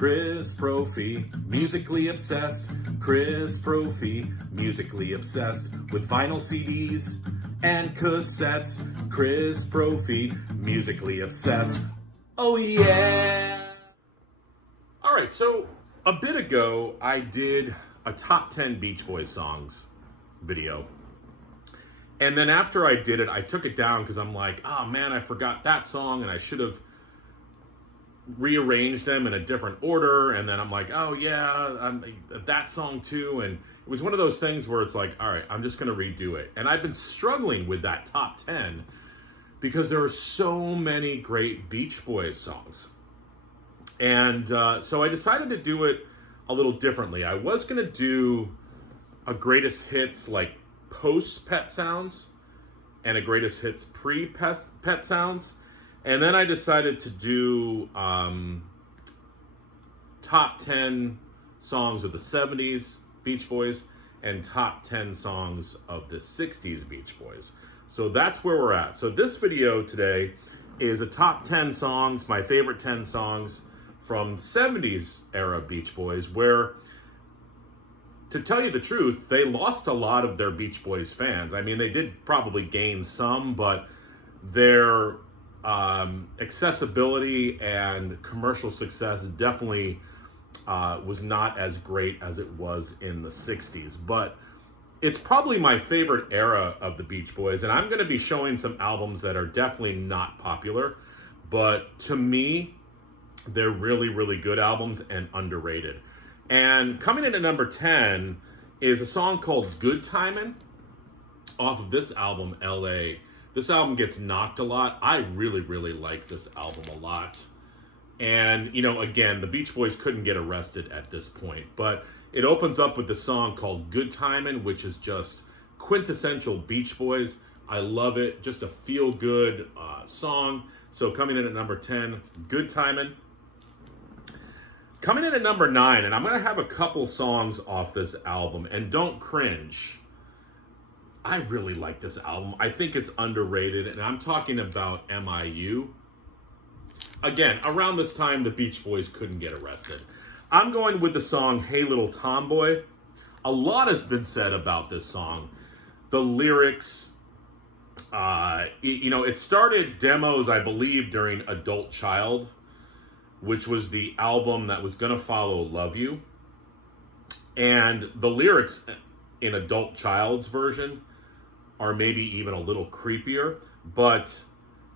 Chris Brophy, musically obsessed. Chris Brophy, musically obsessed with vinyl CDs and cassettes. Chris Brophy, musically obsessed. Oh yeah! All right, so a bit ago I did a top 10 Beach Boys songs video. And then after I did it, I took it down because I'm like, oh man, I forgot that song and I should have rearranged them in a different order. And then I'm like, oh yeah, that song too. And it was one of those things where it's like, all right, I'm just going to redo it. And I've been struggling with that top 10 because there are so many great Beach Boys songs. And so I decided to do it a little differently. I was going to do a greatest hits like post Pet Sounds and a greatest hits pre Pet Sounds. And then I decided to do top 10 songs of the 70s Beach Boys and top 10 songs of the 60s Beach Boys. So that's where we're at. So this video today is a top 10 songs, my favorite 10 songs from 70s era Beach Boys, where, to tell you the truth, they lost a lot of their Beach Boys fans. I mean, they did probably gain some, but their accessibility and commercial success definitely was not as great as it was in the 60s. But it's probably my favorite era of the Beach Boys, and I'm going to be showing some albums that are definitely not popular, but to me, they're really, really good albums and underrated. And coming in at number 10 is a song called Good Timin' off of this album, LA. This album gets knocked a lot. I really, really like this album a lot. And, you know, again, the Beach Boys couldn't get arrested at this point. But it opens up with the song called Good Timin', which is just quintessential Beach Boys. I love it. Just a feel-good song. So coming in at number 10, Good Timin'. Coming in at number 9, and I'm going to have a couple songs off this album, and don't cringe. I really like this album. I think it's underrated, and I'm talking about MIU. Again, around this time, the Beach Boys couldn't get arrested. I'm going with the song Hey Little Tomboy. A lot has been said about this song. The lyrics, it started demos, I believe, during Adult Child, which was the album that was going to follow Love You. And the lyrics in Adult Child's version are maybe even a little creepier, but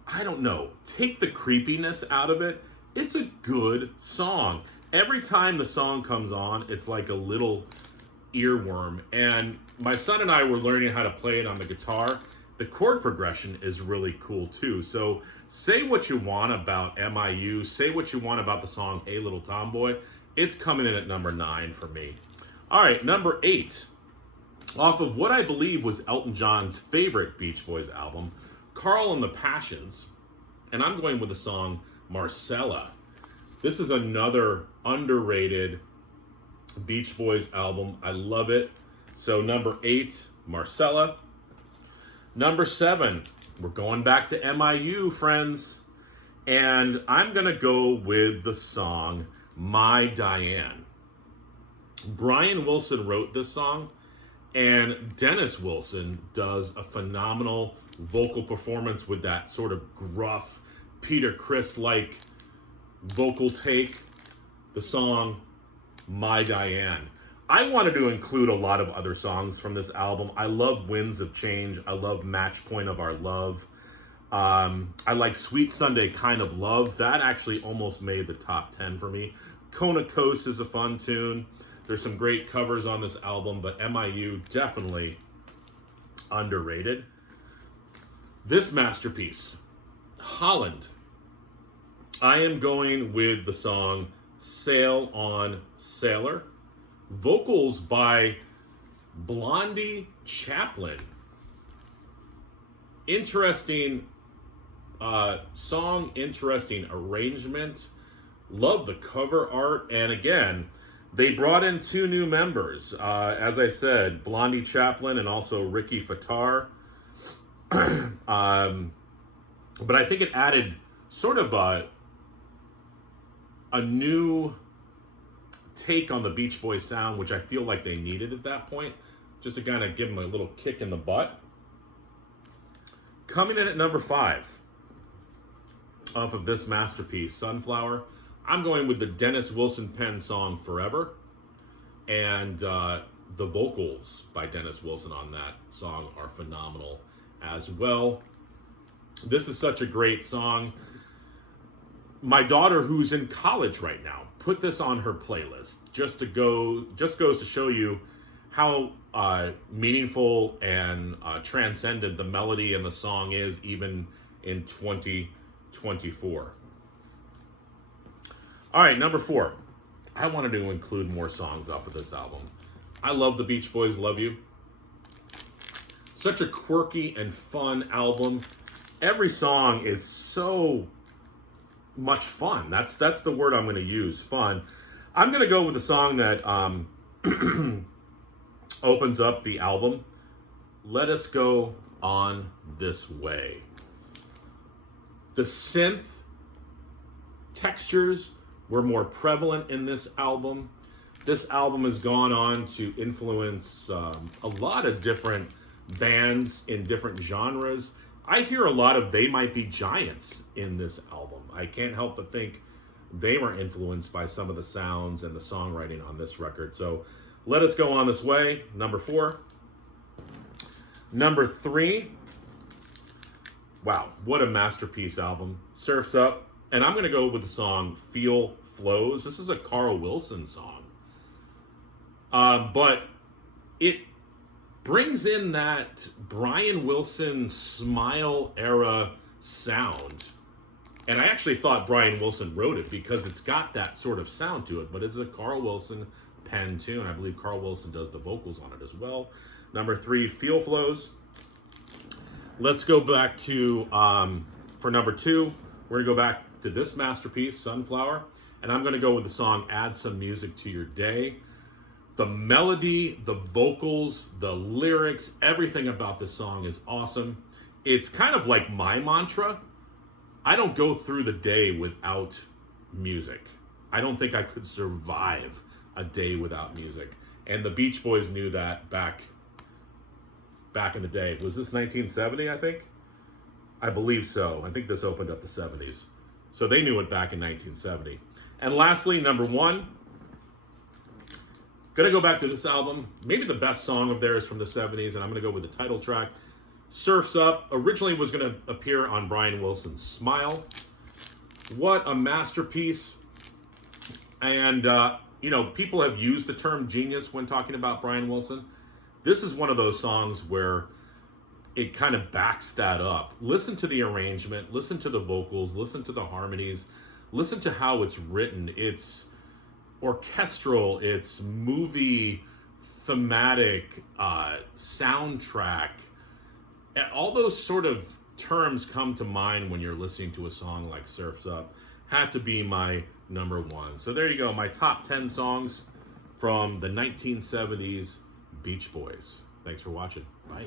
I don't know. Take the creepiness out of it. It's a good song. Every time the song comes on, it's like a little earworm. And my son and I were learning how to play it on the guitar. The chord progression is really cool too. So say what you want about MIU. Say what you want about the song Hey Little Tomboy. It's coming in at number 9 for me. All right, number 8. Off of what I believe was Elton John's favorite Beach Boys album, Carl and the Passions. And I'm going with the song Marcella. This is another underrated Beach Boys album. I love it. So number 8, Marcella. Number 7, we're going back to MIU, friends. And I'm going to go with the song My Diane. Brian Wilson wrote this song, and Dennis Wilson does a phenomenal vocal performance with that sort of gruff, Peter Criss-like vocal take. The song My Diane. I wanted to include a lot of other songs from this album. I love Winds of Change. I love Match Point of Our Love. I like Sweet Sunday Kind of Love. That actually almost made the top 10 for me. Kona Coast is a fun tune. There's some great covers on this album, but MIU definitely underrated. This masterpiece, Holland. I am going with the song Sail On Sailor. Vocals by Blondie Chaplin. Interesting song, interesting arrangement. Love the cover art. And again, they brought in 2 new members. As I said, Blondie Chaplin and also Ricky Fattar. But I think it added sort of a new take on the Beach Boys sound, which I feel like they needed at that point, just to kind of give them a little kick in the butt. Coming in at number 5, off of this masterpiece, Sunflower, I'm going with the Dennis Wilson pen song Forever, and the vocals by Dennis Wilson on that song are phenomenal as well. This is such a great song. My daughter, who's in college right now, put this on her playlist just goes to show you how meaningful and transcendent the melody and the song is, even in 2024. All right, number 4. I wanted to include more songs off of this album. I love the Beach Boys' Love You. Such a quirky and fun album. Every song is so much fun. That's the word I'm going to use, fun. I'm going to go with a song that opens up the album, Let Us Go On This Way. The synth textures were more prevalent in this album. This album has gone on to influence a lot of different bands in different genres. I hear a lot of They Might Be Giants in this album. I can't help but think they were influenced by some of the sounds and the songwriting on this record. So Let Us Go On This Way, number 4. Number 3, wow, what a masterpiece album. Surf's Up, and I'm going to go with the song Feel Flows. This is a Carl Wilson song. But it brings in that Brian Wilson Smile era sound. And I actually thought Brian Wilson wrote it because it's got that sort of sound to it, but it's a Carl Wilson pen tune. I believe Carl Wilson does the vocals on it as well. Number 3, Feel Flows. Let's go back to, for number 2, we're going to go back to this masterpiece, Sunflower. And I'm going to go with the song Add Some Music to Your Day. The melody, the vocals, the lyrics, everything about this song is awesome. It's kind of like my mantra. I don't go through the day without music. I don't think I could survive a day without music. And the Beach Boys knew that back in the day. Was this 1970, I think? I believe so. I think this opened up the 70s. So they knew it back in 1970. And lastly, number 1. Gonna go back to this album. Maybe the best song of theirs from the 70s, and I'm gonna go with the title track. Surf's Up originally was gonna appear on Brian Wilson's Smile. What a masterpiece. And, people have used the term genius when talking about Brian Wilson. This is one of those songs where it kind of backs that up. Listen to the arrangement, listen to the vocals, listen to the harmonies, listen to how it's written. It's orchestral, it's movie thematic, soundtrack. All those sort of terms come to mind when you're listening to a song like Surf's Up. Had to be my number 1. So there you go, my top 10 songs from the 1970s Beach Boys. Thanks for watching. Bye.